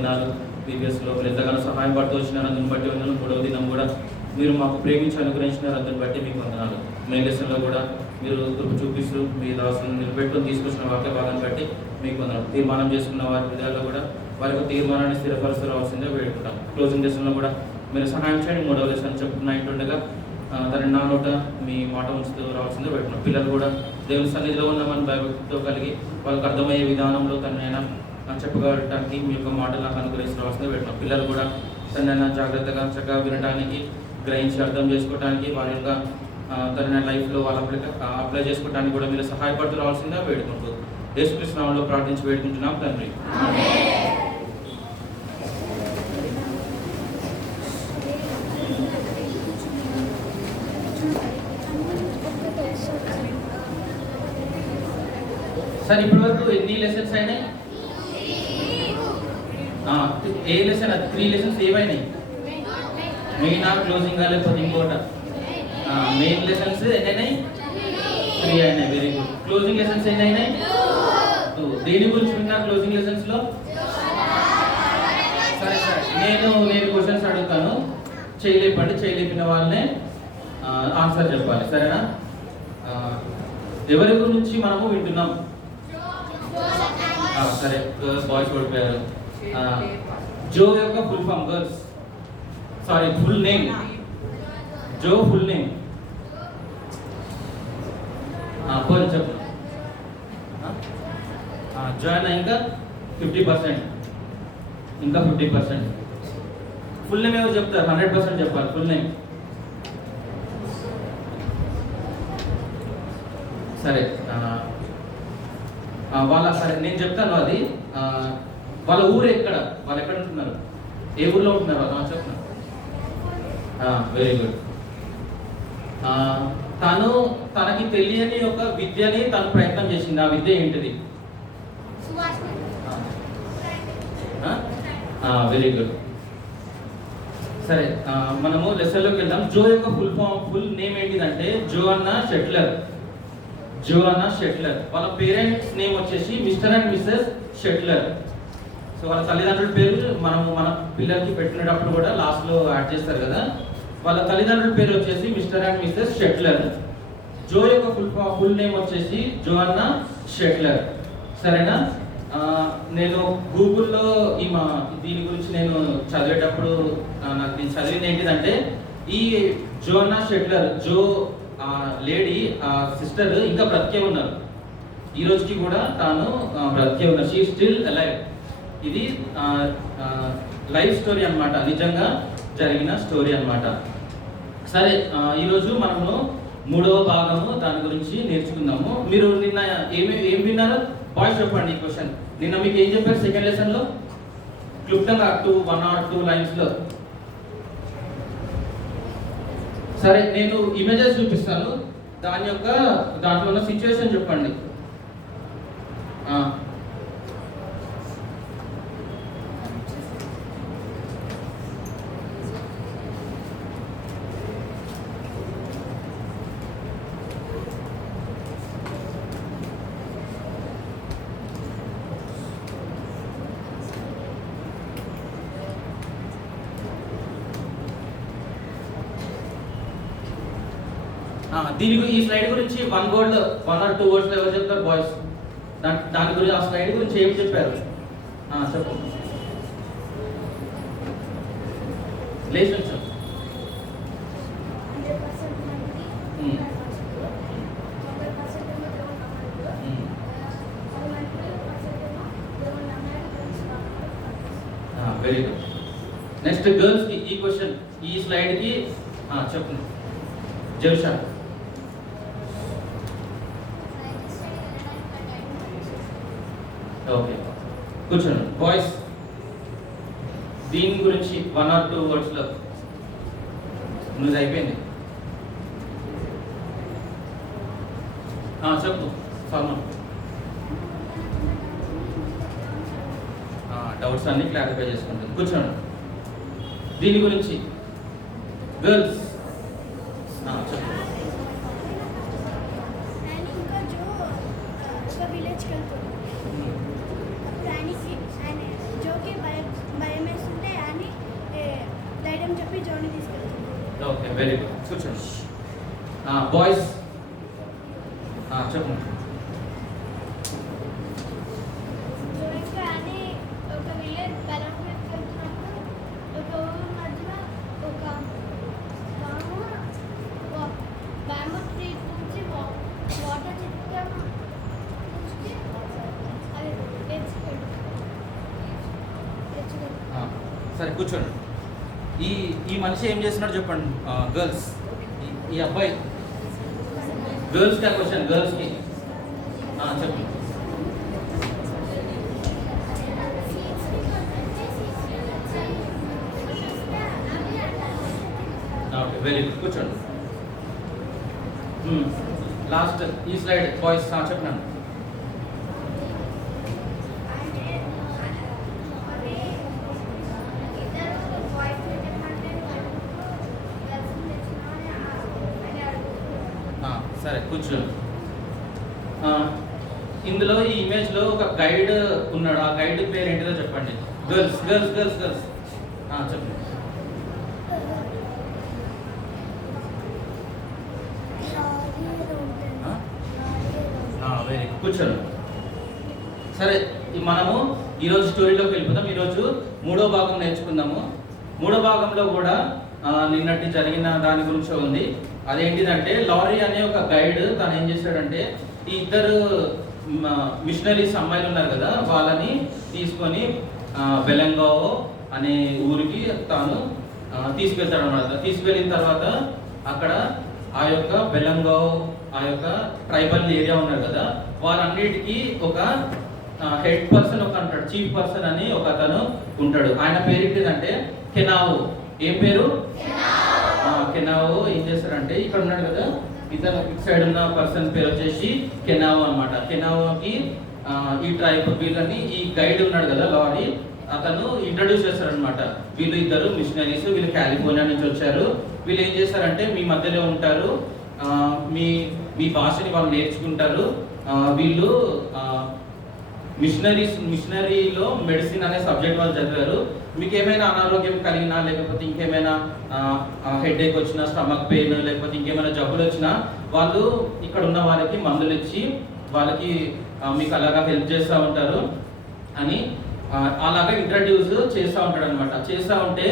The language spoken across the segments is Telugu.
దినాలు ప్రీవియస్లో మీరు ఎంతగానో సహాయం పడుతూ వచ్చినారు, అందుని బట్టి వందనాలు. 3వ దినం కూడా మీరు మాకు ప్రేమించి అనుగ్రహించినారు, అందుని బట్టి మీకు వందనాలు. మెయిన్ లెసన్లో కూడా మీరు కృప చూపిస్తూ మీ దాసులను నిలబెట్టుకొని తీసుకొచ్చిన వాక్య భాగాన్ని బట్టి మీకు వందనాలు. తీర్మానం చేసుకున్న వారి విధాల్లో కూడా వారి యొక్క తీర్మానాన్ని స్థిరపరుస్తూ రావాల్సిందే వేడుకుంటాం. క్లోజింగ్ లెసన్లో కూడా మీరు సహాయం చేయండి. 3వ లెసన్ చెప్తున్నా ఇంటుండగా తన నా నోట మీ మాట ఉంచుతూ రావాల్సిందే పెట్టుకున్నాం. పిల్లలు కూడా దేవుని సన్నిధిలో ఉన్నామని భయభక్తితో కలిగి వాళ్ళకి అర్థమయ్యే విధానంలో తనైనా చెప్పగలటానికి మీ యొక్క మాటలు నాకు అనుగ్రహించి రావాల్సిందే పెట్టుకున్నాం. పిల్లలు కూడా తనైనా జాగ్రత్తగా చక్కగా వినడానికి, గ్రహించి అర్థం చేసుకోవడానికి, వారి యొక్క తన లైఫ్లో వాళ్ళ అప్లై చేసుకోవడానికి కూడా మీరు సహాయపడుతూ రావాల్సిందే వేడుకుంటూ యేసుక్రీస్తు నామములో ప్రార్థించి వేడుకుంటున్నాం తండ్రి. సార్ ఇప్పటి వరకు ఎన్ని లెసన్స్ అయినాయి? ఏ లెసన్? 3 లెసన్స్ ఏమైనాయి? మెయిన్ క్లోజింగ్ లేకపోతే ఇంకోట? మెయిన్ లెసన్స్ ఎన్ని అయినాయి? 3 అయినాయి. Very good. క్లోజింగ్ లెసన్స్ ఎన్ని అయినాయి? 2. దేని గురించి విన్నా క్లోజింగ్ లెసన్స్ లో? సరే సరే, నేను క్వశ్చన్స్ అడుగుతాను, చేయలేపండి. చేయలేపిన వాళ్ళనే ఆన్సర్ చెప్పాలి, సరేనా? ఎవరి గురించి మనము వింటున్నాం? సరే, గర్ల్స్ బాయ్స్ ఓడిపోయారు. జో యొక్క full form, girls sorry full name. Joe full name పోనీ చెప్పు. జాయిన్ ఇంకా 50%, ఇంకా 50%. ఫుల్ నేమ్ ఏమో చెప్తారు, 100% చెప్పాలి ఫుల్ నేమ్. సరే సరే నేను చెప్తాను. అది వాళ్ళ ఊరు ఎక్కడ, వాళ్ళు ఎక్కడ ఉంటున్నారు, ఏ ఊర్లో ఉంటున్నారు వాళ్ళు చెప్తున్నారు. Very good. తనకి తెలియని ఒక విద్యని తను ప్రయత్నం చేసింది. ఆ విద్య ఏంటిది? Very good. సరే, మనము లెసన్లోకి వెళ్దాం. జో యొక్క ఫుల్ నేమ్ ఏంటిదంటే జోఅన్నా షెట్లర్. Joanna Shetler. వాళ్ళ పేరెంట్స్ నేమ్ వచ్చేసి Mr and Mrs Shetler. So వాళ్ళ తల్లిదండ్రుల పేరు మనము మన పిల్లలకి పెట్టినప్పుడు కూడా లాస్ట్లో యాడ్ చేస్తారు కదా. వాళ్ళ తల్లిదండ్రుల పేరు వచ్చేసి మిస్టర్ అండ్ మిస్సెస్ షెట్లర్. జో యొక్క ఫుల్ నేమ్ వచ్చేసి జోఅన్నా షెట్లర్, సరేనా? నేను గూగుల్లో దీని గురించి నేను చదివేటప్పుడు నాకు నేను చదివింది ఏంటిదంటే, ఈ జోఅన్నా షెట్లర్, జో లేడీ సిస్టర్ ఇంకా బ్రతికే ఉన్నారు. ఈ రోజుకి కూడా తాను బ్రతికే ఉన్నారు. She still alive. ఇది లైఫ్ స్టోరీ అన్నమాట, నిజంగా జరిగిన స్టోరీ అన్నమాట. సరే, ఈరోజు మనము 3వ భాగము దాని గురించి నేర్చుకుందాము. మీరు నిన్న ఏం విన్నారు? బాయ్స్ చెప్పండి ఈ క్వశ్చన్. నిన్న మీకు ఏం చెప్పారు సెకండ్ లెసన్లో? క్లుప్తంగా 1 or 2 లైన్స్లో. సరే, నేను ఇమేజెస్ చూపిస్తాను, దాంట్లో ఉన్న సిచ్యువేషన్ చెప్పండి. దీనికి ఈ స్లైడ్ గురించి 1 word 1 or 2 words ఎవరు చెప్తారు బాయ్స్? దాని గురించి, ఆ స్లైడ్ గురించి ఏం చెప్పారు చెప్పు. లేచి ఉంచు. Very good. నెక్స్ట్ గర్ల్స్ కి ఈ క్వశ్చన్, ఈ స్లైడ్ కి చెప్పు జరుషా. ఓకే, కూర్చోండి. బాయ్స్ దీని గురించి 1 or 2 words లో. నువ్వు అయిపోయింది, చెప్పు సల్మాన్. డౌట్స్ అన్ని క్లారిఫై చేసుకుంటుంది. కూర్చోండి. దీని గురించి గర్ల్స్ చెప్పు. అని చెప్పి జోని తీసుకెళ్తాను. Okay, very good. కూర్చోండి. బాయ్స్ చెప్పండి. జోయికా అని ఒక విలేజ్ బెలంపేట్ వెళ్తున్నప్పుడు ఒక ఊరు మధ్యలో ఒక పాము బ్యాంబూ ట్రీ నుంచి వాటర్ చిట్టం నుంచి అది తెచ్చుకోండి. సరే కూర్చోండి. ఈ మనిషి ఏం చేస్తున్నాడు చెప్పండి. గర్ల్స్, ఈ అబ్బాయి గర్ల్స్కి ఆ క్వశ్చన్, గర్ల్స్కి చెప్పండి. Okay, very good. కూర్చోండి. లాస్ట్ ఈ స్లైడ్ బాయ్స్ చెప్పండి. సరే కూర్చోండి. ఇందులో ఈ ఇమేజ్ లో ఒక గైడ్ ఉన్నాడు. ఆ గైడ్ పేరు ఏంటిదో చెప్పండి. గర్ల్స్ గర్ల్స్ గర్ల్స్ గర్ల్స్ చెప్పండి. Very good. కూర్చోండి. సరే, మనము ఈరోజు స్టోరీలోకి వెళ్ళిపోతాం. ఈరోజు 3వ భాగం నేర్చుకుందాము. 3వ భాగంలో కూడా నిన్నటి జరిగిన దాని గురించి ఉంది. అదేంటిదంటే లారీ అనే ఒక గైడ్ తను ఏం చేశాడంటే ఈ ఇద్దరు మిషనరీస్ అమ్మాయిలు ఉన్నారు కదా, వాళ్ళని తీసుకొని బెలంగావో అనే ఊరికి తాను తీసుకెళ్తాడు అన్నమాట. తీసుకెళ్ళిన తర్వాత అక్కడ ఆ యొక్క బెలంగావ్, ఆ యొక్క ట్రైబల్ ఏరియా ఉన్నారు కదా, వాళ్ళన్నిటికీ ఒక హెడ్ పర్సన్ ఒక అంటాడు, చీఫ్ పర్సన్ అని ఒక అతను ఉంటాడు. ఆయన పేరు ఏంటిదంటే కెనావో. ఏం పేరు? కెనావో. ఏం చేస్తారంటే ఇక్కడ ఉన్నాడు కదా, ఇతను ఇటు సైడ్ ఉన్న పర్సన్ పేరు వచ్చేసి కెనావో అనమాట. కెనావోకి ఈ ట్రైబ్ వీళ్ళని ఈ గైడ్ ఉన్నాడు కదా లారీ, అతను ఇంట్రడ్యూస్ చేస్తారనమాట. వీళ్ళు ఇద్దరు మిషనరీస్, వీళ్ళు కాలిఫోర్నియా నుంచి వచ్చారు. వీళ్ళు ఏం చేస్తారంటే మీ మధ్యలో ఉంటారు, మీ మీ భాషని వాళ్ళు నేర్చుకుంటారు. వీళ్ళు మిషనరీలో మెడిసిన్ అనే సబ్జెక్ట్ వాళ్ళు చదివారు. మీకు ఏమైనా అనారోగ్యం కలిగినా, లేకపోతే ఇంకేమైనా హెడేక్ వచ్చినా, స్టమక్ పెయిన్, లేకపోతే ఇంకేమైనా జబ్బులు వచ్చినా వాళ్ళు ఇక్కడ ఉన్న వారికి మందులు ఇచ్చి వాళ్ళకి మీకు అలాగా హెల్ప్ చేస్తూ ఉంటారు అని అలాగా ఇంట్రడ్యూస్ చేస్తూ ఉంటాడు అనమాట. చేస్తూ ఉంటే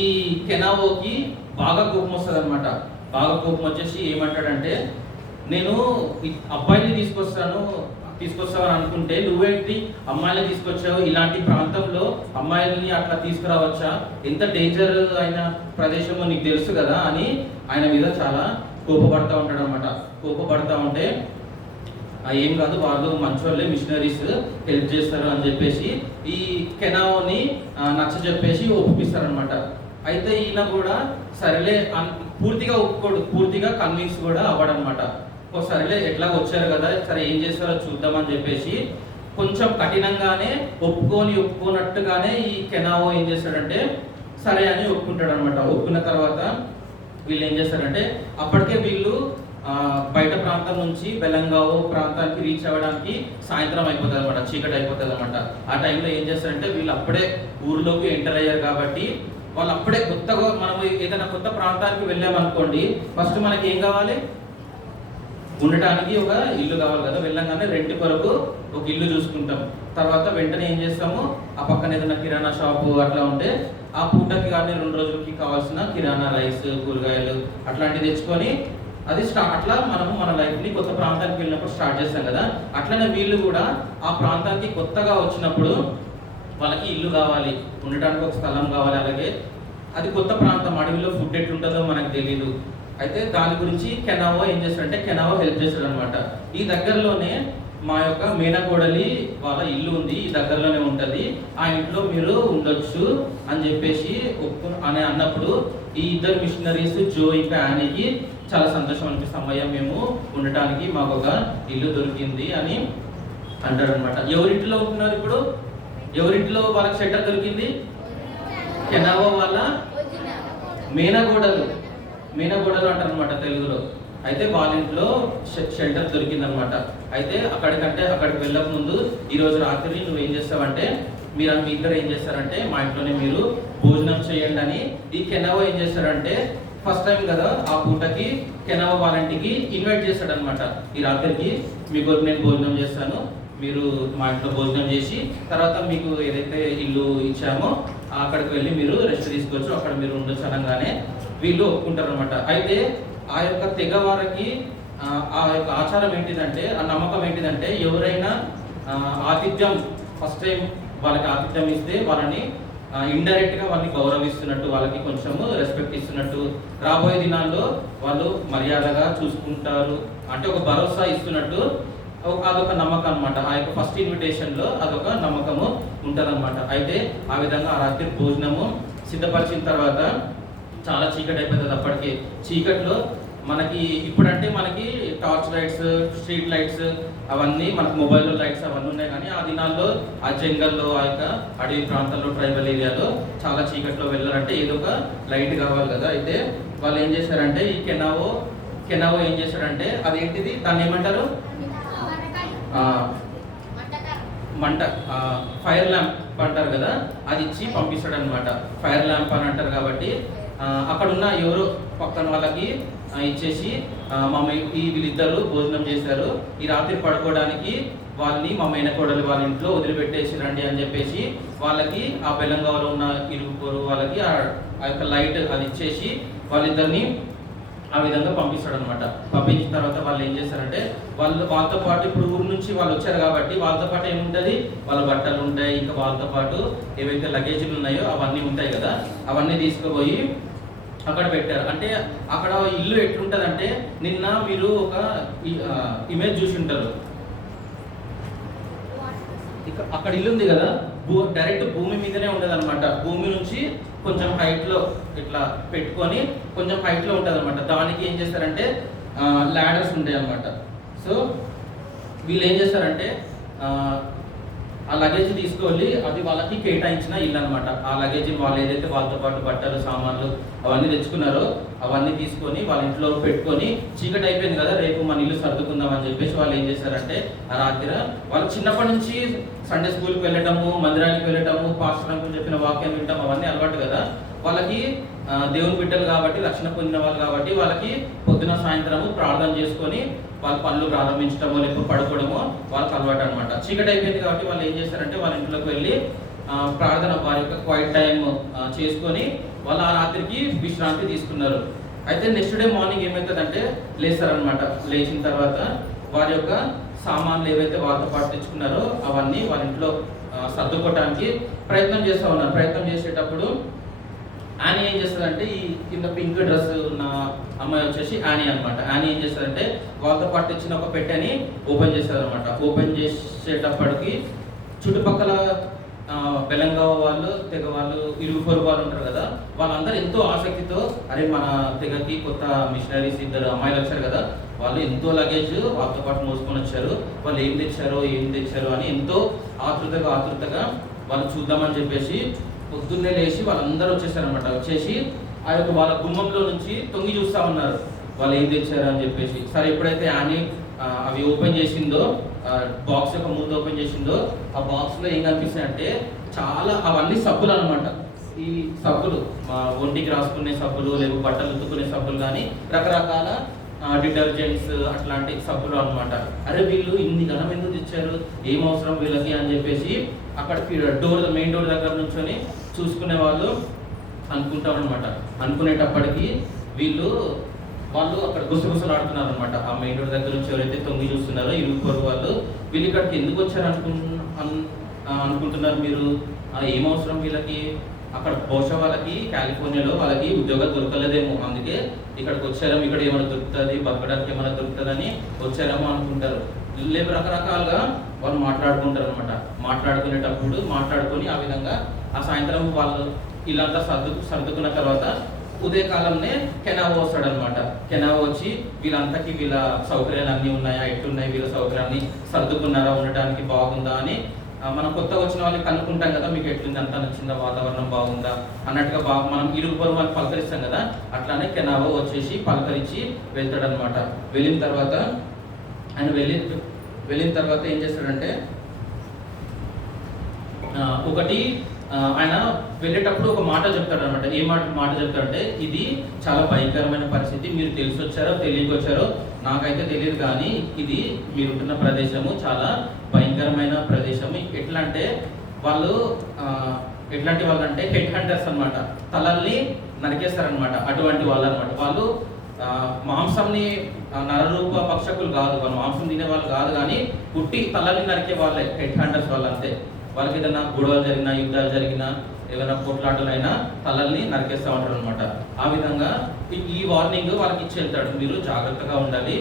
ఈ కెనావోకి బాగా కోపం వస్తుంది అనమాట. బాగా కోపం వచ్చేసి ఏమంటాడంటే, నేను అబ్బాయిని తీసుకొస్తావని అనుకుంటే నువ్వేంటి అమ్మాయిని తీసుకొచ్చావు, ఇలాంటి ప్రాంతంలో అమ్మాయిల్ని అట్లా తీసుకురావచ్చా, ఎంత డేంజర్ అయిన ప్రదేశమో నీకు తెలుసు కదా అని ఆయన మీద చాలా కోపపడతా ఉంటాడు అనమాట. కోపపడతా ఉంటే ఏం కాదు, వాళ్ళు మంచోళ్ళే, మిషనరీస్ హెల్ప్ చేస్తారు అని చెప్పేసి ఈ కెనావోని నచ్చ చెప్పేసి ఒప్పిస్తారనమాట. అయితే ఈయన కూడా సరేలే పూర్తిగా ఒప్పుకోడు, పూర్తిగా కన్విన్స్ కూడా అవ్వడనమాట. సరేలే ఎట్లా వచ్చారు కదా, సరే ఏం చేస్తారో చూద్దామని చెప్పేసి కొంచెం కఠినంగానే ఒప్పుకోనట్టుగానే ఈ కెనావో ఏం చేస్తాడంటే సరే అని ఒప్పుకుంటాడు అనమాట. ఒప్పుకున్న తర్వాత వీళ్ళు ఏం చేస్తారంటే అప్పటికే వీళ్ళు బయట ప్రాంతం నుంచి బెలంగావో ప్రాంతానికి రీచ్ అవ్వడానికి సాయంత్రం అయిపోతుంది అనమాట, చీకటి అయిపోతుంది అనమాట. ఆ టైంలో ఏం చేస్తారంటే వీళ్ళు అప్పుడే ఊర్లోకి ఎంటర్ అయ్యారు కాబట్టి వాళ్ళు అప్పుడే కొత్తగా మనం ఏదైనా కొత్త ప్రాంతానికి వెళ్ళామనుకోండి, ఫస్ట్ మనకి ఏం కావాలి, ఉండటానికి ఒక ఇల్లు కావాలి కదా. వెళ్ళంగానే రెంట్ కొరకు ఒక ఇల్లు చూసుకుంటాం. తర్వాత వెంటనే ఏం చేస్తాము, ఆ పక్కన ఏదైనా కిరాణా షాపు అట్లా ఉంటే ఆ పూటకి కానీ 2 రోజులకి కావాల్సిన కిరాణా రైస్, కూరగాయలు అట్లాంటివి తెచ్చుకొని అది అట్లా మనము మన లైఫ్ని కొత్త ప్రాంతానికి వెళ్ళినప్పుడు స్టార్ట్ చేస్తాం కదా. అట్లనే వీళ్ళు కూడా ఆ ప్రాంతానికి కొత్తగా వచ్చినప్పుడు వాళ్ళకి ఇల్లు కావాలి, ఉండటానికి ఒక స్థలం కావాలి. అలాగే అది కొత్త ప్రాంతం, అడవిలో ఫుడ్ ఎట్లుంటుందో మనకు తెలీదు. అయితే దాని గురించి కెనావో ఏం చేస్తాడంటే కెనావో హెల్ప్ చేస్తాడు అనమాట. ఈ దగ్గరలోనే మా యొక్క మేనకోడలి వాళ్ళ ఇల్లు ఉంది, ఈ దగ్గరలోనే ఉంటుంది, ఆ ఇంట్లో మీరు ఉండొచ్చు అని చెప్పేసి అని అన్నప్పుడు ఈ ఇద్దరు మిషనరీస్ జో ఇంకా యానీకి చాలా సంతోషం అనిపిస్తుంది. అమ్మయ్య, మేము ఉండటానికి మాకు ఒక ఇల్లు దొరికింది అని అంటారు అనమాట. ఎవరింట్లో ఉంటున్నారు ఇప్పుడు? ఎవరింట్లో వాళ్ళకి షెల్టర్ దొరికింది? కెనావో వాళ్ళ మేనగోడలు అంటారు అనమాట తెలుగులో. అయితే వాళ్ళ ఇంట్లో షెల్టర్ దొరికింది అనమాట. అయితే అక్కడికి వెళ్ళక ముందు ఈరోజు రాత్రి నువ్వేం చేస్తావంటే మీరు మీ ఇద్దరు ఏం చేస్తారంటే మా ఇంట్లోనే మీరు భోజనం చేయండి అని ఈ కెనావో ఏం చేస్తాడంటే ఫస్ట్ టైం కదా ఆ పూటకి కెనావో వాళ్ళ ఇంటికి ఇన్వైట్ చేస్తాడనమాట. ఈ రాత్రికి మీకు నేను భోజనం చేస్తాను, మీరు మా ఇంట్లో భోజనం చేసి తర్వాత మీకు ఏదైతే ఇల్లు ఇచ్చామో అక్కడికి వెళ్ళి మీరు రెస్ట్ తీసుకోవచ్చు, అక్కడ మీరు ఉండొచ్చు అనగానే వీళ్ళు ఒప్పుకుంటారు అనమాట. అయితే ఆ యొక్క తెగ వారికి ఆ యొక్క ఆచారం ఏంటిదంటే, ఆ నమ్మకం ఏంటిదంటే ఎవరైనా ఆతిథ్యం ఫస్ట్ టైం వాళ్ళకి ఆతిథ్యం ఇస్తే వాళ్ళని ఇండైరెక్ట్ గా వాళ్ళని గౌరవిస్తున్నట్టు, వాళ్ళకి కొంచెము రెస్పెక్ట్ ఇస్తున్నట్టు, రాబోయే దినాల్లో వాళ్ళు మర్యాదగా చూసుకుంటారు అంటే ఒక భరోసా ఇస్తున్నట్టు అదొక నమ్మకం అనమాట. ఆ యొక్క ఫస్ట్ ఇన్విటేషన్ లో అదొక నమ్మకము ఉంటదన్నమాట. అయితే ఆ విధంగా ఆ రాత్రి భోజనము సిద్ధపరిచిన తర్వాత చాలా చీకటి అయిపోతుంది. అప్పటికి చీకట్లో మనకి ఇప్పుడంటే మనకి టార్చ్ లైట్స్, స్ట్రీట్ లైట్స్ అవన్నీ మనకు మొబైల్ లైట్స్ అవన్నీ ఉన్నాయి, కానీ ఆ దినాల్లో ఆ జంగల్లో ఆ యొక్క అడవి ప్రాంతాల్లో ట్రైబల్ ఏరియాలో చాలా చీకట్లో వెళ్ళాలంటే ఏదో ఒక లైట్ కావాలి కదా. అయితే వాళ్ళు ఏం చేశారంటే ఈ కెనావో ఏం చేశాడంటే అదేంటిది దాన్ని ఏమంటారు మంట ఫైర్ ల్యాంప్ అంటారు కదా, అది ఇచ్చి పంపిస్తాడు అనమాట. ఫైర్ ల్యాంప్ అని అంటారు కాబట్టి అక్కడ ఉన్న ఎవరో పక్కన వాళ్ళకి ఇచ్చేసి వీళ్ళిద్దరు భోజనం చేశారు, ఈ రాత్రి పడుకోవడానికి వాళ్ళని మా మేనకోడలు వాళ్ళ ఇంట్లో వదిలిపెట్టేసి రండి అని చెప్పేసి వాళ్ళకి ఆ బెల్లంగావలో ఉన్న ఇరుగురు వాళ్ళకి ఆ యొక్క లైట్ అది ఇచ్చేసి వాళ్ళిద్దరిని ఆ విధంగా పంపిస్తాడు అనమాట. పంపించిన తర్వాత వాళ్ళు ఏం చేస్తారంటే వాళ్ళతో పాటు ఇప్పుడు ఊరు నుంచి వాళ్ళు వచ్చారు కాబట్టి వాళ్ళతో పాటు ఏముంటుంది, వాళ్ళ బట్టలు ఉంటాయి, ఇంకా వాళ్ళతో పాటు ఏవైతే లగేజీలు ఉన్నాయో అవన్నీ ఉంటాయి కదా, అవన్నీ తీసుకుపోయి అక్కడ పెట్టారు. అంటే అక్కడ ఇల్లు ఎట్లుంటదంటే నిన్న మీరు ఒక ఇమేజ్ చూసి ఉంటారు, అక్కడ ఇల్లు ఉంది కదా డైరెక్ట్ భూమి మీదనే ఉండదు అనమాట. భూమి నుంచి కొంచెం హైట్ లో ఇట్లా పెట్టుకొని కొంచెం హైట్ లో ఉంటుంది అనమాట. దానికి ఏం చేస్తారంటే ల్యాడర్స్ ఉంటాయి అనమాట. సో వీళ్ళు ఏం చేస్తారంటే ఆ లగేజ్ తీసుకెళ్ళి అది వాళ్ళకి కేటాయించిన ఇల్లు అనమాట. ఆ లగేజ్ వాళ్ళు ఏదైతే వాళ్ళతో పాటు బట్టలు సామాన్లు అవన్నీ తెచ్చుకున్నారో అవన్నీ తీసుకొని వాళ్ళ ఇంట్లో పెట్టుకొని చీకటి అయిపోయింది కదా రేపు మన ఇల్లు సర్దుకుందాం అని చెప్పేసి వాళ్ళు ఏం చేశారంటే ఆ రాత్రి వాళ్ళు చిన్నప్పటి నుంచి సండే స్కూల్కి వెళ్ళటము, మందిరానికి వెళ్ళటము, పాస్టర్ అంకుల్ చెప్పిన వాక్యం వినటం అవన్నీ అలవాటు కదా వాళ్ళకి. దేవుని బిడ్డలు కాబట్టి, రక్షణ పొందిన వాళ్ళు కాబట్టి వాళ్ళకి పొద్దున సాయంత్రము ప్రార్థన చేసుకొని వాళ్ళ పనులు ప్రారంభించడమో లేకపోతే పడుకోవడమో వాళ్ళకి అలవాటు అనమాట. చీకటి అయిపోయింది కాబట్టి వాళ్ళు ఏం చేస్తారంటే వాళ్ళ ఇంట్లోకి వెళ్ళి ప్రార్థన వారి యొక్క క్వైట్ టైం చేసుకొని వాళ్ళు ఆ రాత్రికి విశ్రాంతి తీసుకున్నారు. అయితే నెక్స్ట్ డే మార్నింగ్ ఏమవుతుందంటే లేస్తారనమాట. లేచిన తర్వాత వారి యొక్క సామాన్లు ఏవైతే వాళ్ళతో పాటు తెచ్చుకున్నారో అవన్నీ వాళ్ళ ఇంట్లో సర్దుకోవడానికి ప్రయత్నం చేస్తూ ఉన్నారు. ప్రయత్నం చేసేటప్పుడు యానీ ఏం చేస్తుందంటే ఈ కింద పింక్ డ్రెస్ ఉన్న అమ్మాయి వచ్చేసి యానీ అనమాట. యానీ ఏం చేస్తారంటే వాళ్ళతో పాటు తెచ్చిన ఒక పెట్టెని ఓపెన్ చేస్తారు అనమాట. ఓపెన్ చేసేటప్పటికి చుట్టుపక్కల బెలంగావ వాళ్ళు, తెగ వాళ్ళు, ఇరుగు పొరుగు వాళ్ళు ఉంటారు కదా, వాళ్ళందరూ ఎంతో ఆసక్తితో అరే మన తెగకి కొత్త మిషనరీస్ ఇద్దరు అమ్మాయిలు వచ్చారు కదా, వాళ్ళు ఎంతో లగేజ్ వాళ్ళతో పాటు మోసుకొని వచ్చారు, వాళ్ళు ఏం తెచ్చారు అని ఎంతో ఆతృతగా వాళ్ళు చూద్దామని చెప్పేసి పొద్దున్నే లేచి వాళ్ళందరూ వచ్చేసారనమాట. వచ్చేసి ఆ యొక్క వాళ్ళ గుమ్మంలో నుంచి తొంగి చూస్తూ ఉన్నారు వాళ్ళు ఏం తెచ్చారు అని చెప్పేసి. సరే ఎప్పుడైతే యానీ అవి ఓపెన్ చేసిందో, బాక్స్ యొక్క ముందు ఓపెన్ చేసిందో, ఆ బాక్స్లో ఏం కనిపిస్తాయి అంటే చాలా అవన్నీ సబ్బులు అనమాట. ఈ సబ్బులు ఒంటికి రాసుకునే సబ్బులు, లేవు బట్టలు ఉతుక్కునే సబ్బులు, కానీ రకరకాల డిటర్జెంట్స్ అట్లాంటి సబ్బులు అనమాట. అరే వీళ్ళు ఇన్ని ఘనం ఎందుకు తెచ్చారు, ఏం అవసరం వీళ్ళకి అని చెప్పేసి అక్కడికి మెయిన్ డోర్ దగ్గర నుంచొని చూసుకునే వాళ్ళు అనుకుంటాం అనమాట. అనుకునేటప్పటికి వాళ్ళు అక్కడ గుసగుసలు ఆడుతున్నారు అనమాట. ఆ మెయిన్ డోర్ దగ్గర నుంచి ఎవరైతే తొంగి చూస్తున్నారో ఇరుగు పొరుగు వాళ్ళు, వీళ్ళు ఇక్కడికి ఎందుకు వచ్చారు అనుకుంటున్నారు మీరు, ఏం అవసరం వీళ్ళకి, అక్కడ బహుశా వాళ్ళకి కాలిఫోర్నియాలో వాళ్ళకి ఉద్యోగాలు దొరకలేదేమో, అందుకే ఇక్కడికి వచ్చారేమో, ఇక్కడ ఏమైనా దొరుకుతుంది, బతకడానికి ఏమైనా దొరుకుతుందని వచ్చారేమో అనుకుంటారు. లేక రకరకాలుగా వాళ్ళు మాట్లాడుకుంటారు అనమాట. మాట్లాడుకొని ఆ విధంగా ఆ సాయంత్రం వాళ్ళు ఇల్లంతా సర్దుకున్న తర్వాత ఉదయకాలంనే కెనావో వస్తాడు అనమాట. కెనావో వచ్చి వీళ్ళంతకి వీళ్ళ సౌకర్యాలు అన్నీ ఉన్నాయా, ఎట్లున్నాయి, వీళ్ళ సౌకర్యాన్ని సర్దుకున్నారా, ఉండటానికి బాగుందా అని మనం కొత్తగా వచ్చిన వాళ్ళకి కనుక్కుంటాం కదా, మీకు ఎట్లుంది, అంతా నచ్చిందా, వాతావరణం బాగుందా అన్నట్టుగా మనం ఇరుగు పొరుగు వాళ్ళకి పలకరిస్తాం కదా, అట్లానే కెనావో వచ్చేసి పలకరించి వెళ్తాడు అనమాట. వెళ్ళిన తర్వాత ఏం చేస్తాడంటే ఒకటి ఆయన వెళ్ళేటప్పుడు ఒక మాట చెప్తాడు అనమాట. ఏ మాట చెప్తాడంటే, ఇది చాలా భయంకరమైన పరిస్థితి, మీరు తెలిసి వచ్చారో తెలియక వచ్చారో నాకైతే తెలియదు, కానీ ఇది మీరుంటున్న ప్రదేశము చాలా భయంకరమైన ప్రదేశము. ఎట్లా అంటే వాళ్ళు ఎట్లాంటి వాళ్ళు అంటే హెడ్ హంటర్స్ అనమాట, తలల్ని నరికేస్తారనమాట. అటువంటి వాళ్ళు అనమాట. వాళ్ళు మాంసంని నరరూప పక్షకులు కాదు, వాళ్ళు మాంసం తినే వాళ్ళు కాదు, కానీ పుట్టి తలల్ని నరికే వాళ్ళే హెడ్ హంటర్స్ వాళ్ళు అంతే. వాళ్ళకి ఏదైనా గొడవలు జరిగినా, యుద్ధాలు జరిగినా, ఏదైనా కొట్లాటలైనా తలల్ని నరికేస్తూ ఉంటారు అనమాట. ఆ విధంగా ఈ వార్నింగ్ వాళ్ళకి ఇచ్చి వెళ్తాడు, మీరు జాగ్రత్తగా ఉండాలి,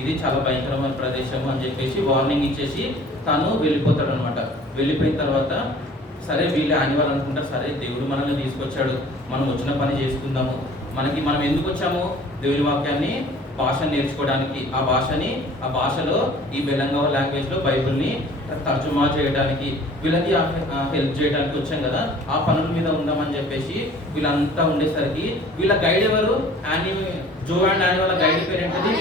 ఇది చాలా భయంకరమైన ప్రదేశం అని చెప్పేసి వార్నింగ్ ఇచ్చేసి తను వెళ్ళిపోతాడు అనమాట. వెళ్ళిపోయిన తర్వాత సరే వీళ్ళు యాన్యువల్ అనుకుంటారు, సరే దేవుడు మనల్ని తీసుకొచ్చాడు, మనం వచ్చిన పని చేసుకుందాము, మనం ఎందుకు వచ్చాము, దేవుని వాక్యాన్ని భాష నేర్చుకోవడానికి, ఆ భాషలో ఈ బెలంగావ లాంగ్వేజ్లో బైబిల్ని తర్జుమా చేయడానికి, వీళ్ళకి హెల్ప్ చేయడానికి వచ్చాం కదా, ఆ పనుల మీద ఉందామని చెప్పేసి వీళ్ళంతా ఉండేసరికి వీళ్ళ గైడ్ ఎవరు, జో అండ్ యానీ వాళ్ళ గైడ్ పేరు ఏంటది,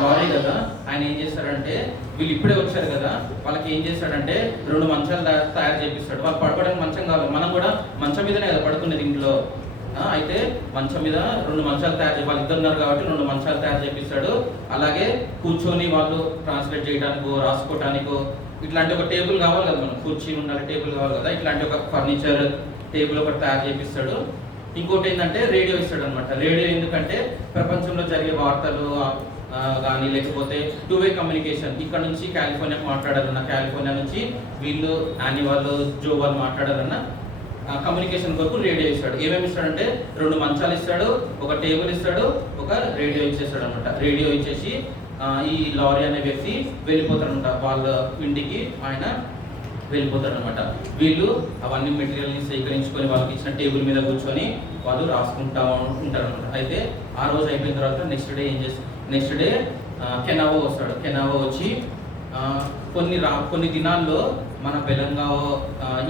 లారీ కదా. ఆయన ఏం చేస్తాడంటే, వీళ్ళు ఇప్పుడే వచ్చారు కదా, వాళ్ళకి ఏం చేస్తాడంటే 2 మంచాలు తయారు చేపిస్తాడు. వాళ్ళు పడుకోవడానికి మంచం కావాలి, మనం కూడా మంచం మీదనే కదా పడుకునేది ఇంట్లో. అయితే మంచం మీద 2 మంచాలు తయారు చేయాలి, వాళ్ళు ఇద్దరు ఉన్నారు కాబట్టి 2 మంచాలు తయారు చేపిస్తాడు. అలాగే కూర్చొని వాళ్ళు ట్రాన్స్లేట్ చేయడానికో రాసుకోవటానికో ఇట్లాంటి ఒక టేబుల్ కావాలి కదా, మనం కుర్చీ ఉండాలి, టేబుల్ కావాలి కదా, ఇట్లాంటి ఒక ఫర్నిచర్ టేబుల్ ఒకటి తయారు చేపిస్తాడు. ఇంకోటి ఏంటంటే రేడియో ఇస్తాడు అనమాట. రేడియో ఎందుకంటే ప్రపంచంలో జరిగే వార్తలు కానీ లేకపోతే 2-వే కమ్యూనికేషన్, ఇక్కడ నుంచి కాలిఫోర్నియాకి మాట్లాడాలన్నా, కాలిఫోర్నియా నుంచి వీళ్ళు యానీ వాళ్ళు జో వాళ్ళు మాట్లాడాలన్నా కమ్యూనికేషన్ కొరకు రేడియో ఇస్తాడు. ఏమేమి ఇస్తాడంటే 2 మంచాలు ఇస్తాడు, ఒక టేబుల్ ఇస్తాడు, ఒక రేడియో ఇచ్చేస్తాడు అనమాట. రేడియో ఇచ్చేసి ఈ లారీ అనే వ్యక్తి వెళ్ళిపోతాడనమాట, వాళ్ళ ఇంటికి ఆయన వెళ్ళిపోతాడనమాట. వీళ్ళు అవన్నీ మెటీరియల్ని సేకరించుకొని వాళ్ళకి ఇచ్చిన టేబుల్ మీద కూర్చొని వాళ్ళు రాసుకుంటా ఉంటారనమాట. అయితే ఆ రోజు అయిపోయిన తర్వాత నెక్స్ట్ డే కెనావో వస్తాడు. కెనావో వచ్చి కొన్ని దినాల్లో మన బెలంగావ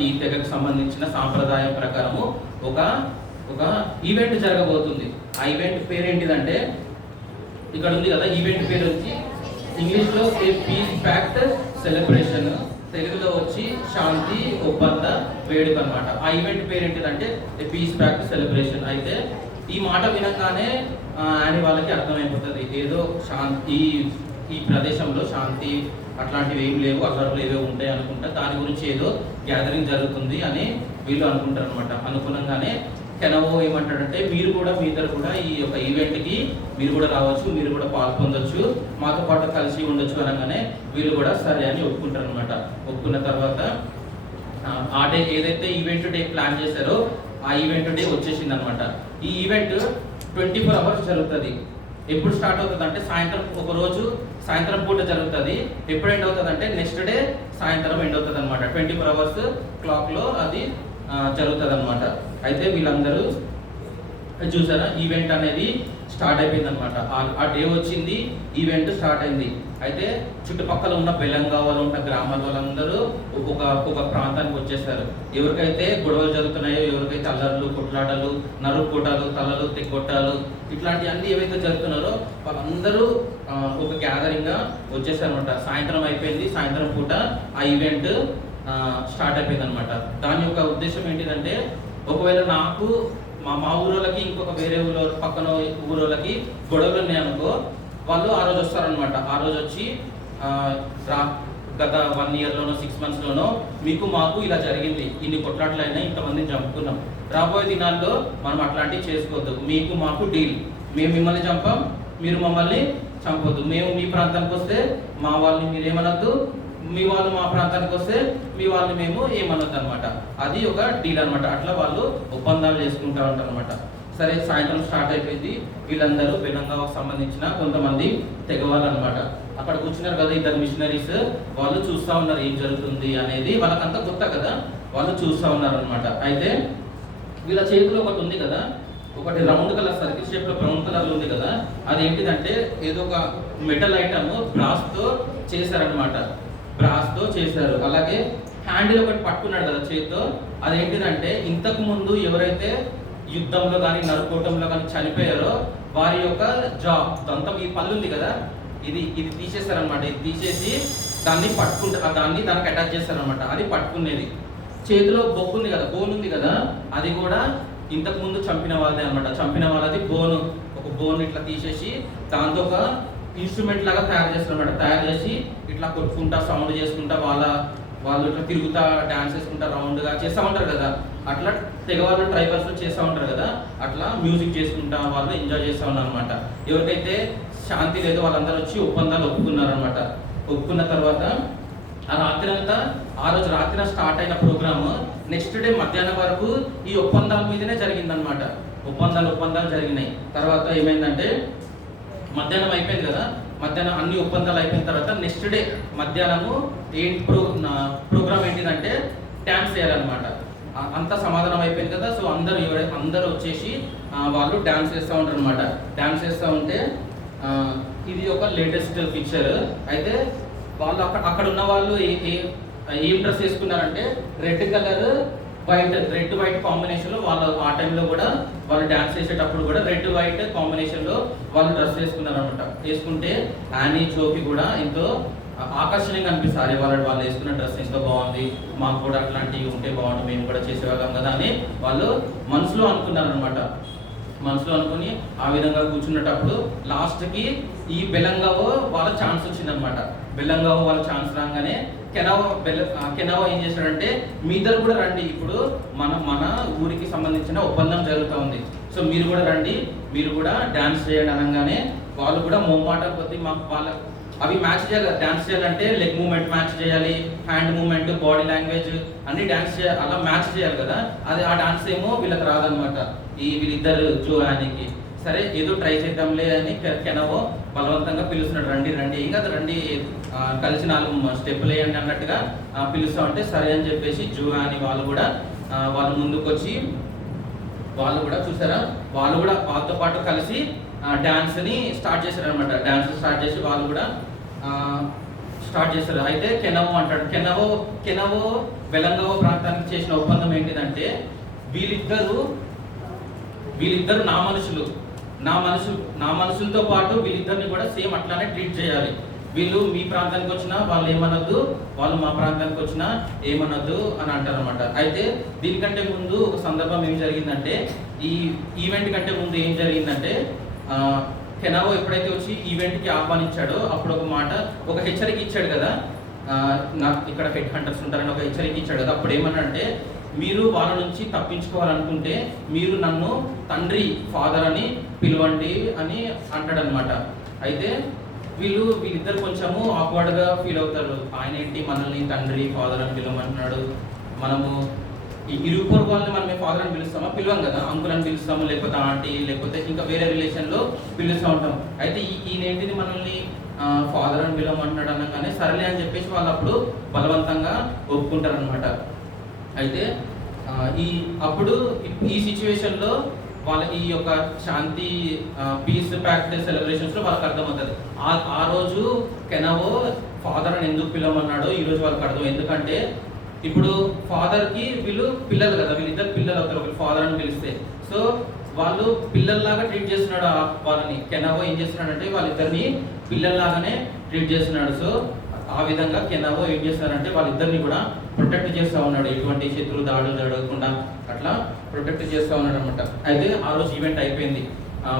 ఈ తెగకు సంబంధించిన సాంప్రదాయం ప్రకారము ఒక ఈవెంట్ జరగబోతుంది. ఆ ఈవెంట్ పేరు ఏంటిదంటే, ఇక్కడ ఉంది కదా, ఈవెంట్ పేరు వచ్చి ఇంగ్లీష్లో ఏ పీస్ ప్యాక్ట్ సెలబ్రేషన్, తెలుగులో వచ్చి శాంతి ఒప్పంద వేడుక అనమాట. ఆ ఈవెంట్ పేరు ఏంటిదంటే ఏ పీస్ ప్యాక్ట్ సెలబ్రేషన్. అయితే ఈ మాట వినగానే అని వాళ్ళకి అర్థమైపోతుంది, ఏదో శాంతి, ఈ ప్రదేశంలో శాంతి అట్లాంటివి ఏం లేవు, అల్లర్లు ఏవో ఉంటాయి అనుకుంటా, దాని గురించి ఏదో గ్యాదరింగ్ జరుగుతుంది అని వీళ్ళు అనుకుంటారు అనమాట. అనుకునంగానే కెనవో ఏమంటాడంటే, మీరు కూడా మీ ఇద్దరు కూడా ఈ యొక్క ఈవెంట్కి మీరు కూడా రావచ్చు, మీరు కూడా పాల్పొందొచ్చు, మాతో పాటు కలిసి ఉండొచ్చు అనగానే వీళ్ళు కూడా సరే అని ఒప్పుకుంటారు అనమాట. ఒప్పుకున్న తర్వాత ఆ డే ఏదైతే ఈవెంట్ డే ప్లాన్ చేశారో ఆ ఈవెంట్ డే వచ్చేసింది అనమాట. ఈ ఈవెంట్ 24 hours జరుగుతుంది. ఎప్పుడు స్టార్ట్ అవుతుంది అంటే ఒక రోజు సాయంత్రం పూట జరుగుతుంది. ఎప్పుడు ఎండ్ అవుతుంది అంటే నెక్స్ట్ డే సాయంత్రం ఎండ్ అవుతుంది అనమాట. 24 hours క్లాక్లో అది జరుగుతుంది అనమాట. అయితే వీళ్ళందరూ చూసారా, ఈవెంట్ అనేది స్టార్ట్ అయిపోయింది అనమాట. ఆ డే వచ్చింది, ఈవెంట్ స్టార్ట్ అయింది. అయితే చుట్టుపక్కల ఉన్న బెలంగావలో ఉన్న గ్రామాల వాళ్ళందరూ ఒక్కొక్క ప్రాంతానికి వచ్చేసారు. ఎవరికైతే గొడవలు జరుగుతున్నాయో, ఎవరికైతే అల్లర్లు, కొట్లాటలు, నరుక్కోటాలు, తలలు తెగొట్టాలు ఇట్లాంటి అన్ని ఏవైతే జరుగుతున్నారో వాళ్ళందరూ ఒక గ్యాదరింగ్గా వచ్చేసారు అనమాట. సాయంత్రం అయిపోయింది, సాయంత్రం పూట ఆ ఈవెంట్ స్టార్ట్ అయిపోయింది అనమాట. దాని యొక్క ఉద్దేశం ఏంటిదంటే, ఒకవేళ నాకు మా ఊరోళ్ళకి ఇంకొక వేరే పక్కన ఊరోళ్ళకి గొడవలు ఉన్నాయనుకో, వాళ్ళు ఆ రోజు వస్తారనమాట. ఆ రోజు వచ్చి గత 1 yearలోనో 6 monthsలోనో మీకు మాకు ఇలా జరిగింది, ఇన్ని కొట్లాట్లు అయినా, ఇంతమందిని చంపుకున్నాం, రాబోయే దినాల్లో మనం అట్లాంటివి చేసుకోవద్దు, మీకు మాకు డీల్, మేము మిమ్మల్ని చంపాం, మీరు మమ్మల్ని చంపొద్దు, మేము మీ ప్రాంతానికి వస్తే మా వాళ్ళని మీరేమనొద్దు, మీ వాళ్ళు మా ప్రాంతానికి వస్తే మీ వాళ్ళని మేము ఏమనొద్దు అనమాట. అది ఒక డీల్ అనమాట. అట్లా వాళ్ళు ఒప్పందాలు చేసుకుంటూ ఉంటారు అనమాట. సరే, సాయంత్రం స్టార్ట్ అయిపోయింది. వీళ్ళందరూ బెలంగావకు సంబంధించిన కొంతమంది తెగవాళ్ళు అనమాట. అక్కడ కూర్చున్నారు కదా 2 మిషనరీస్, వాళ్ళు చూస్తూ ఉన్నారు ఏం జరుగుతుంది అనేది. వాళ్ళకంతా కొత్త కదా, వాళ్ళు చూస్తూ ఉన్నారు అనమాట. అయితే వీళ్ళ చేతిలో ఒకటి ఉంది కదా, ఒకటి రౌండ్ కలర్ సర్కిల్ షేప్లో బ్రౌన్ కలర్లో ఉంది కదా, అది ఏంటిదంటే ఏదో ఒక మెటల్ ఐటమ్ బ్రాస్తో చేశారనమాట. బ్రాస్తో చేశారు. అలాగే హ్యాండిల్ ఒకటి పట్టుకున్నాడు కదా చేతితో, అదేంటిదంటే ఇంతకు ముందు ఎవరైతే యుద్ధంలో కానీ నరుకోవటంలో కానీ చనిపోయారో వారి యొక్క దంతం, ఈ పళ్ళు ఉంది కదా, ఇది తీసేస్తారనమాట. ఇది తీసేసి దాన్ని దానికి అటాచ్ చేస్తారనమాట. అది పట్టుకునేది. చేతిలో బొక్కు ఉంది కదా, బోన్ ఉంది కదా, అది కూడా ఇంతకు ముందు చంపిన వాళ్ళదే అనమాట. చంపిన వాళ్ళది బోను, ఒక బోన్ ఇట్లా తీసేసి దాంతో ఒక ఇన్స్ట్రుమెంట్ లాగా తయారు చేస్తారు అనమాట. తయారు చేసి ఇట్లా కొట్టుకుంటా సౌండ్ చేసుకుంటా వాళ్ళు ఇట్లా తిరుగుతా డాన్స్ చేసుకుంటా రౌండ్గా చేస్తూ ఉంటారు కదా, అట్లా తెగ వాళ్ళు ట్రైబల్స్లో చేస్తూ ఉంటారు కదా, అట్లా మ్యూజిక్ చేసుకుంటా వాళ్ళు ఎంజాయ్ చేస్తూ ఉన్నారు అనమాట. ఎవరికైతే శాంతి లేదో వాళ్ళందరూ వచ్చి ఒప్పందాలు ఒప్పుకున్నారనమాట. ఒప్పుకున్న తర్వాత ఆ రోజు రాత్రి స్టార్ట్ అయిన ప్రోగ్రామ్ నెక్స్ట్ డే మధ్యాహ్నం వరకు ఈ ఒప్పందాల మీదనే జరిగిందనమాట. ఒప్పందాలు జరిగినాయి. తర్వాత ఏమైందంటే మధ్యాహ్నం అయిపోయింది కదా, మధ్యాహ్నం అన్ని ఒప్పందాలు అయిపోయిన తర్వాత నెక్స్ట్ డే మధ్యాహ్నము ప్రోగ్రామ్ ఏంటిదంటే డ్యాన్స్ చేయాలన్నమాట. అంతా సమాధానం అయిపోయింది కదా, సో అందరూ వచ్చేసి వాళ్ళు డ్యాన్స్ చేస్తూ ఉంటారు అనమాట. డ్యాన్స్ చేస్తూ ఉంటే ఇది ఒక లేటెస్ట్ పిక్చర్. అయితే వాళ్ళు అక్కడ ఉన్న వాళ్ళు ఏం డ్రెస్ వేసుకున్నారంటే రెడ్ వైట్ కాంబినేషన్లో వాళ్ళు ఆ టైంలో కూడా వాళ్ళు డ్యాన్స్ చేసేటప్పుడు కూడా రెడ్ వైట్ కాంబినేషన్లో వాళ్ళు డ్రెస్ వేసుకున్నారు అనమాట. వేసుకుంటే యానీ జోకి కూడా ఎంతో ఆకర్షణీయంగా అనిపిస్తారు. వాళ్ళు వేసుకున్న డ్రెస్ ఎంతో బాగుంది, మాకు కూడా అట్లాంటివి ఉంటే బాగుంది, మేము కూడా చేసేవాళ్ళం కదా అని వాళ్ళు మనసులో అనుకున్నారు అనమాట. మనసులో అనుకుని ఆ విధంగా కూర్చున్నప్పుడు లాస్ట్కి ఈ బెలంగావో వాళ్ళ ఛాన్స్ వచ్చిందనమాట. బెలంగావో వాళ్ళ ఛాన్స్ రాగానే కెనావో ఏం చేశాడంటే మీ ఇద్దరు కూడా రండి, ఇప్పుడు మన ఊరికి సంబంధించిన ఒప్పందం జరుగుతూ ఉంది, సో మీరు కూడా రండి, మీరు కూడా డ్యాన్స్ చేయండి అనగానే వాళ్ళు కూడా మొమ్మాట కొద్ది వాళ్ళ అవి మ్యాచ్ చేయాలి. డ్యాన్స్ చేయాలంటే లెగ్ మూమెంట్ మ్యాచ్ చేయాలి, హ్యాండ్ మూమెంట్, బాడీ లాంగ్వేజ్ అన్ని డ్యాన్స్ చేయాలి, అలా మ్యాచ్ చేయాలి కదా. అది ఆ డాన్స్ ఏమో వీళ్ళకి రాదనమాట, వీళ్ళిద్దరు జో యానీకి. సరే ఏదో ట్రై చేద్దాంలే అని కెనావో బలవంతంగా పిలుస్తున్నాడు, రండి ఏం కాదు రండి, కలిసి 4 స్టెప్పులు వేయండి అన్నట్టుగా పిలుస్తా ఉంటే సరే అని చెప్పేసి జో యానీ వాళ్ళు ముందుకు వచ్చి వాళ్ళు కూడా చూసారా, వాళ్ళు కూడా వాళ్ళతో పాటు కలిసి డ్యాన్స్ని స్టార్ట్ చేశారు అనమాట. డ్యాన్స్ స్టార్ట్ చేసి వాళ్ళు కూడా స్టార్ట్ చేశారు. అయితే కెనావో అంటాడు, కెనావో బెలంగావో ప్రాంతానికి చేసిన ఒప్పందం ఏంటిదంటే వీళ్ళిద్దరు నా మనుషులతో పాటు వీళ్ళిద్దరిని కూడా సేమ్ అట్లానే ట్రీట్ చేయాలి. వీళ్ళు మీ ప్రాంతానికి వచ్చినా వాళ్ళు ఏమనొద్దు, వాళ్ళు మా ప్రాంతానికి వచ్చినా ఏమనొద్దు అని అంటారు అనమాట. అయితే దీనికంటే ముందు ఒక సందర్భం ఏం జరిగిందంటే, ఈ ఈవెంట్ కంటే ముందు ఏం జరిగిందంటే కెనావో ఎప్పుడైతే వచ్చి ఈవెంట్కి ఆహ్వానించాడో అప్పుడు ఒక హెచ్చరిక ఇచ్చాడు కదా, నాకు ఇక్కడ హెడ్ హంటర్స్ ఉంటారని ఒక హెచ్చరిక ఇచ్చాడు కదా. అప్పుడు ఏమన్నాడంటే మీరు వాళ్ళ నుంచి తప్పించుకోవాలనుకుంటే మీరు నన్ను ఫాదర్ అని పిలవండి అని అంటాడనమాట. అయితే వీళ్ళిద్దరు కొంచెము ఆక్వర్డ్గా ఫీల్ అవుతారు. ఆయన ఏంటి మనల్ని ఫాదర్ అని పిలవమంటున్నాడు, మనము ఈ ఇరుగు పొరుగు వాళ్ళని మనం ఫాదర్ అని పిలుస్తామా, పిలవం కదా, అంకుల్ అని పిలుస్తాము, లేకపోతే ఆంటీ, లేకపోతే ఇంకా వేరే రిలేషన్లో పిలుస్తూ ఉంటాం. అయితే ఈయనేంటిది మనల్ని ఫాదర్ అని పిలవమంటున్నాడు అనగానే సరేలే అని చెప్పేసి వాళ్ళు అప్పుడు బలవంతంగా ఒప్పుకుంటారు అనమాట. అయితే అప్పుడు ఈ సిచ్యువేషన్లో వాళ్ళకి ఈ యొక్క శాంతి పీస్ ప్యాక్ట్ సెలబ్రేషన్స్లో వాళ్ళకి అర్థమవుతుంది. ఆ రోజు కెనావో ఫాదర్ అని ఎందుకు పిలవమన్నాడో ఈరోజు వాళ్ళకి అర్థం. ఎందుకంటే ఇప్పుడు ఫాదర్కి వీళ్ళు పిల్లలు కదా, వీళ్ళిద్దరు పిల్లలు అవుతారు ఒకరు ఫాదర్ అని పిలిస్తే. సో వాళ్ళు పిల్లల్లాగా ట్రీట్ చేస్తున్నాడు వాళ్ళని. కెనావో ఏం చేస్తున్నాడంటే వాళ్ళిద్దరిని పిల్లల్లాగానే ట్రీట్ చేస్తున్నాడు. సో ఆ విధంగా కెనావో ఏం చేస్తారంటే వాళ్ళిద్దరిని కూడా ప్రొటెక్ట్ చేస్తూ ఉన్నాడు, ఎటువంటి శత్రు దాడులు జరగకుండా అట్లా ప్రొటెక్ట్ చేస్తూ ఉన్నాడు అనమాట. అయితే ఆ రోజు ఈవెంట్ అయిపోయింది,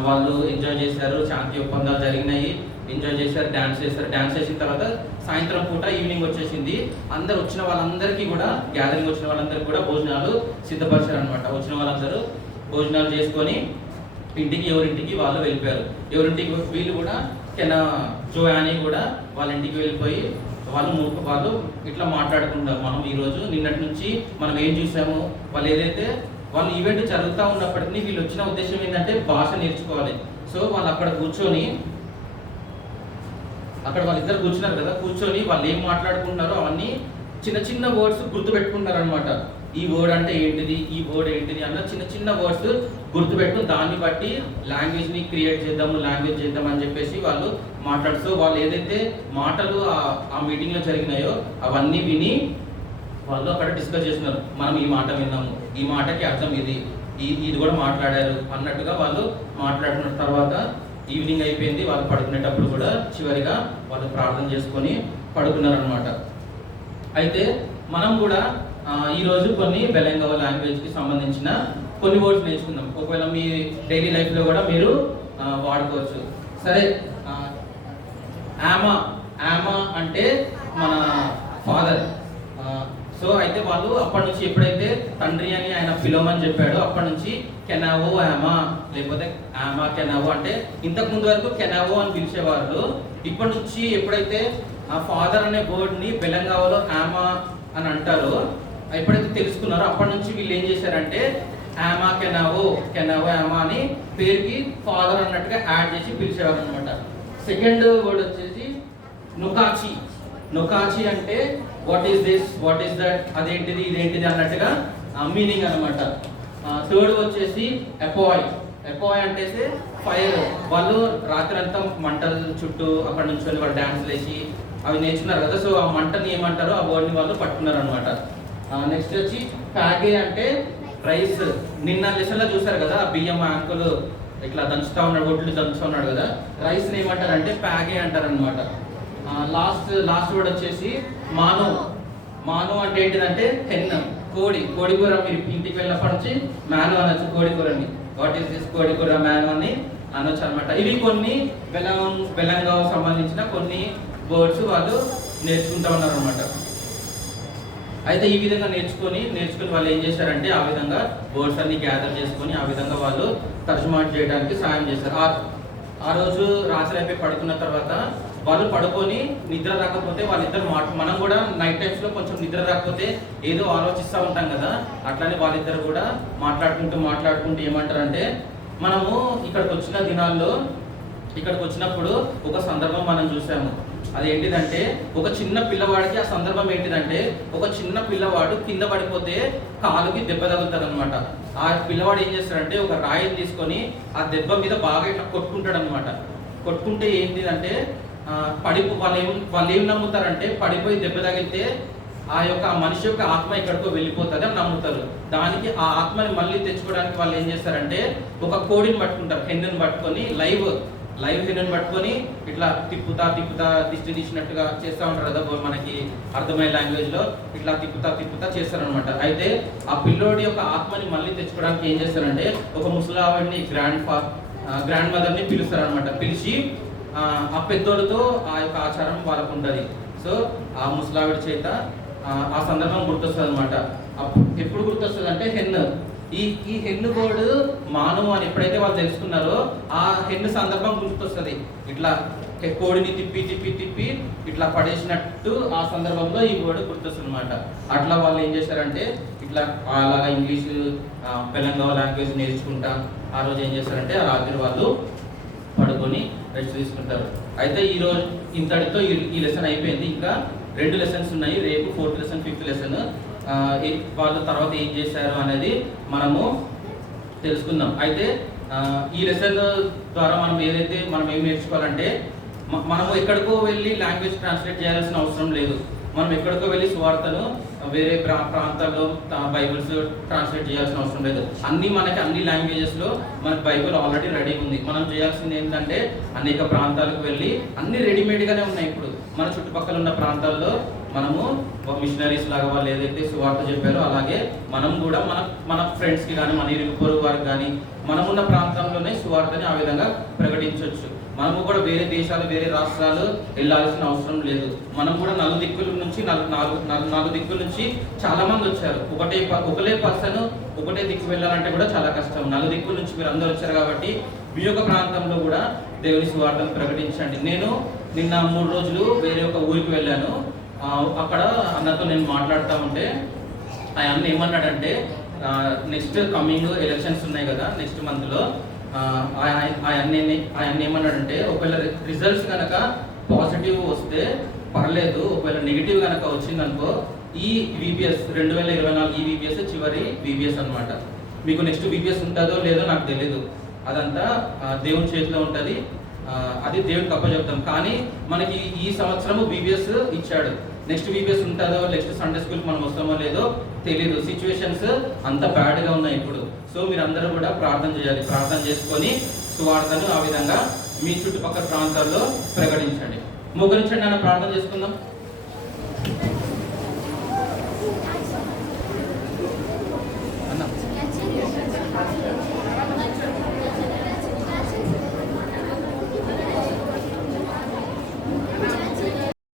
వాళ్ళు ఎంజాయ్ చేశారు, శాంతి ఒప్పందాలు జరిగినాయి, ఎంజాయ్ చేశారు, డ్యాన్స్ చేసిన తర్వాత సాయంత్రం పూట ఈవినింగ్ వచ్చేసింది. అందరు వచ్చిన వాళ్ళందరికీ కూడా గ్యాదరింగ్ వచ్చిన వాళ్ళందరికీ కూడా భోజనాలు సిద్ధపరిచారు అనమాట. వచ్చిన వాళ్ళందరూ భోజనాలు చేసుకొని ఎవరింటికి వాళ్ళు వెళ్ళిపోయారు. ఎవరింటికి వీళ్ళు కూడా జో యానీ కూడా వాళ్ళ ఇంటికి వెళ్ళిపోయి వాళ్ళు ఇట్లా మాట్లాడుకుంటారు. మనం ఈరోజు నిన్నటి నుంచి మనం ఏం చూసాము, వాళ్ళు ఈవెంట్ జరుగుతూ ఉన్నప్పటికీ వీళ్ళు వచ్చిన ఉద్దేశం ఏంటంటే భాష నేర్చుకోవాలి. సో వాళ్ళు అక్కడ వాళ్ళిద్దరు కూర్చున్నారు కదా, కూర్చొని వాళ్ళు ఏం మాట్లాడుకుంటున్నారో అవన్నీ చిన్న వర్డ్స్ గుర్తుపెట్టుకుంటారు అనమాట. ఈ వర్డ్ అంటే ఏంటిది, ఈ వర్డ్ ఏంటిది అన్న చిన్న వర్డ్స్ గుర్తుపెట్టుకుని దాన్ని బట్టి లాంగ్వేజ్ చేద్దాం అని చెప్పేసి వాళ్ళు మాట్లాడుతూ వాళ్ళు ఏదైతే మాటలు ఆ మీటింగ్లో జరిగినాయో అవన్నీ విని వాళ్ళు అక్కడ డిస్కస్ చేస్తున్నారు. మనం ఈ మాట విన్నాము, ఈ మాటకి అర్థం ఇది కూడా మాట్లాడారు అన్నట్టుగా వాళ్ళు మాట్లాడిన తర్వాత ఈవినింగ్ అయిపోయింది. వాళ్ళు పడుకునేటప్పుడు కూడా చివరిగా వాళ్ళు ప్రార్థన చేసుకొని పడుకున్నారు అనమాట. అయితే మనం కూడా ఈరోజు కొన్ని బెలంగవ లాంగ్వేజ్కి సంబంధించిన కొన్ని వర్డ్స్ నేర్చుకుందాం. ఒకవేళ మీ డైలీ లైఫ్లో కూడా మీరు వాడుకోవచ్చు. సరే, ఆమా ఆమా అంటే మన ఫాదర్. సో అయితే వాళ్ళు అప్పటి నుంచి ఎప్పుడైతే తండ్రి అని ఆయన పిలవమని చెప్పాడో అప్పటి నుంచి కెనావో ఆమా, లేకపోతే ఆమా కెనావో అంటే ఇంతకు ముందు వరకు కెనావో అని పిలిచేవాళ్ళు. ఇప్పటి నుంచి ఎప్పుడైతే ఆ ఫాదర్ అనే వర్డ్ని బెలంగావలో ఆమా అని అంటారో, ఎప్పుడైతే తెలుసుకున్నారో అప్పటి నుంచి వీళ్ళు ఏం చేశారంటే ఆమా కెనావో కెనావో ఆమా అని పేరుకి ఫాదర్ అన్నట్టుగా యాడ్ చేసి పిలిచేవారు అనమాట. సెకండ్ వర్డ్ వచ్చేసి నుకాచి. నుకాచి అంటే what is this, what is that, అదేంటిది ఇదేంటిది అన్నట్టుగా మీనింగ్ అనమాట. థర్డ్ వచ్చేసి ఎపోయ్. ఎపోయ్ అంటే ఫైర్. వాళ్ళు రాత్రి అంతా మంటల చుట్టూ అక్కడ నుంచి వాళ్ళు డ్యాన్స్ వేసి అవి నేర్చుకున్నారు కదా, సో ఆ మంటని ఏమంటారో ఆ వర్డ్ని వాళ్ళు పట్టుకున్నారు అనమాట. నెక్స్ట్ వచ్చి ప్యాగే అంటే రైస్. నిన్న లెసన్లో చూసారు కదా, బియ్యం అంకులు ఇట్లా దంచుతా ఉన్నాడు, ఒడ్లు దంచుతా ఉన్నాడు కదా, రైస్ని ఏమంటారంటే ప్యాగే అంటారు అనమాట. లాస్ట్ వర్డ్ వచ్చేసి మాను. మాను అంటే ఏంటిదంటే హెన్, కోడి. కోడి కూర మీరు ఇంటికి వెళ్ళినప్పటి నుంచి మ్యాను అనొచ్చు కోడి కూరని. వాట్ ఈస్ దిస్, కోడి కూర మ్యాను అని అనొచ్చు అనమాట. ఇవి కొన్ని బెలంగావ సంబంధించిన కొన్ని వర్డ్స్ వాళ్ళు నేర్చుకుంటా ఉన్నారు అనమాట. అయితే ఈ విధంగా నేర్చుకుని వాళ్ళు ఏం చేశారంటే ఆ విధంగా వర్డ్స్ అన్ని గ్యాదర్ చేసుకొని ఆ విధంగా వాళ్ళు తర్జుమా చేయడానికి సాయం చేశారు. ఆ రోజు రాత్రి అయిపోయి పడుకున్న తర్వాత వాళ్ళు పడుకొని నిద్ర రాకపోతే వాళ్ళిద్దరు మనం కూడా నైట్ టైమ్స్లో కొంచెం నిద్ర రాకపోతే ఏదో ఆలోచిస్తూ ఉంటాం కదా, అట్లానే వాళ్ళిద్దరు కూడా మాట్లాడుకుంటూ ఏమంటారంటే, మనము ఇక్కడికి వచ్చినప్పుడు ఒక సందర్భం మనం చూసాము. అది ఏంటిదంటే ఒక చిన్న పిల్లవాడికి ఆ సందర్భం ఏంటిదంటే ఒక చిన్న పిల్లవాడు కింద పడిపోతే కాలుకి దెబ్బ తగులుతుంది అనమాట. ఆ పిల్లవాడు ఏం చేస్తాడంటే ఒక రాయిని తీసుకొని ఆ దెబ్బ మీద బాగా ఇట్లా కొట్టుకుంటాడు అనమాట. కొట్టుకుంటే ఏంటిదంటే వాళ్ళు ఏం నమ్ముతారంటే పడిపోయి దెబ్బ తగిలితే ఆ మనిషి యొక్క ఆత్మ ఎక్కడికో వెళ్ళిపోతుంది అని నమ్ముతారు. దానికి ఆ ఆత్మని మళ్ళీ తెచ్చుకోవడానికి వాళ్ళు ఏం చేస్తారంటే ఒక కోడిని పట్టుకుంటారు, హెన్నుని పట్టుకొని లైవ్ హెన్నుని పట్టుకొని ఇట్లా తిప్పుతా దిష్టి తీసినట్టుగా చేస్తూ ఉంటారు కదా, మనకి అర్థమయ్యే లాంగ్వేజ్లో ఇట్లా తిప్పుతా చేస్తారనమాట. అయితే ఆ పిల్లోడి యొక్క ఆత్మని మళ్ళీ తెచ్చుకోవడానికి ఏం చేస్తారంటే ఒక ముసలావిడిని గ్రాండ్ మదర్ని పిలుస్తారనమాట. పిలిచి ఆ పెద్దోళ్ళతో ఆ యొక్క ఆచారం వాళ్ళకు ఉంటుంది. సో ఆ ముసలావిడి చేత ఆ సందర్భం గుర్తొస్తుంది అనమాట. ఎప్పుడు గుర్తొస్తుంది అంటే ఈ హెన్ను వర్డ్ మానవు అని ఎప్పుడైతే వాళ్ళు తెలుసుకున్నారో ఆ హెన్ను సందర్భం గుర్తొస్తుంది. ఇట్లా కోడిని తిప్పి ఇట్లా పడేసినట్టు ఆ సందర్భంలో ఈ వర్డ్ గుర్తొస్తుంది అనమాట. అట్లా వాళ్ళు ఏం చేశారంటే ఇట్లా అలాగా ఇంగ్లీషు బెలంగావ లాంగ్వేజ్ నేర్చుకుంటా ఆ రోజు ఏం చేశారంటే ఆ రాత్రి వాళ్ళు పడుకొని రెస్ట్ తీసుకుంటారు. అయితే ఈరోజు ఇంతటితో ఈ లెసన్ అయిపోయింది. ఇంకా 2 లెసన్స్ ఉన్నాయి. రేపు 4th లెసన్ 5th లెసన్ వాళ్ళు తర్వాత ఏం చేశారు అనేది మనము తెలుసుకుందాం. అయితే ఈ లెసన్ ద్వారా మనం ఏం నేర్చుకోవాలంటే మనము ఎక్కడికో వెళ్ళి లాంగ్వేజ్ ట్రాన్స్లేట్ చేయాల్సిన అవసరం లేదు. మనం ఎక్కడికో వెళ్ళి సువార్తను వేరే ప్రాంతాల్లో బైబిల్స్ ట్రాన్స్లేట్ చేయాల్సిన అవసరం లేదు. మనకి అన్ని లాంగ్వేజెస్లో మనకి బైబిల్ ఆల్రెడీ రెడీ ఉంది. మనం చేయాల్సింది ఏంటంటే అనేక ప్రాంతాలకు వెళ్ళి అన్ని రెడీమేడ్గానే ఉన్నాయి. ఇప్పుడు మన చుట్టుపక్కల ఉన్న ప్రాంతాల్లో మనము మిషనరీస్ లాగా వాళ్ళు ఏదైతే సువార్త చెప్పారో అలాగే మనం కూడా మన ఫ్రెండ్స్కి కానీ మన ఇరుగు పొరుగు వారికి కానీ మనమున్న ప్రాంతంలోనే సువార్తని ఆ విధంగా ప్రకటించవచ్చు. మనము కూడా వేరే దేశాలు వేరే రాష్ట్రాలు వెళ్ళాల్సిన అవసరం లేదు. మనం కూడా 4 దిక్కుల నుంచి చాలా మంది వచ్చారు. ఒకటే పర్సన్ ఒకటే దిక్కు వెళ్ళాలంటే కూడా చాలా కష్టం. 4 దిక్కుల నుంచి మీరు అందరూ వచ్చారు కాబట్టి మీ యొక్క ప్రాంతంలో కూడా దేవుని సువార్తను ప్రకటించండి. నేను నిన్న 3 రోజులు వేరే ఒక ఊరికి వెళ్ళాను. అక్కడ అన్నతో నేను మాట్లాడుతూ ఉంటే ఆ అన్న ఏమన్నాడంటే నెక్స్ట్ కమింగ్ ఎలక్షన్స్ ఉన్నాయి కదా నెక్స్ట్ మంత్లో, ఆయన ఏమన్నాడంటే ఒకవేళ రిజల్ట్స్ కనుక పాజిటివ్ వస్తే పర్లేదు, ఒకవేళ నెగిటివ్ కనుక వచ్చిందనుకో ఈ VBS 2024 ఈ VBS చివరి VBS అనమాట. మీకు నెక్స్ట్ VBS ఉంటుందో లేదో నాకు తెలీదు, అదంతా దేవుని చేతిలో ఉంటుంది, అది దేవుడికి అప్పచెప్తాం. కానీ మనకి ఈ సంవత్సరము VBS ఇచ్చాడు. నెక్స్ట్ VBS ఉంటుందో నెక్స్ట్ సండే స్కూల్కి మనం వస్తామో లేదో తెలీదు. సిచ్యువేషన్స్ అంత బ్యాడ్గా ఉన్నాయి ఇప్పుడు. సో మీరందరూ కూడా ప్రార్థన చేయాలి. ప్రార్థన చేసుకొని సువార్తను ఆ విధంగా మీ చుట్టుపక్కల ప్రాంతాల్లో ప్రకటించండి. ముగ్గురించండి, ప్రార్థన చేసుకుందాం.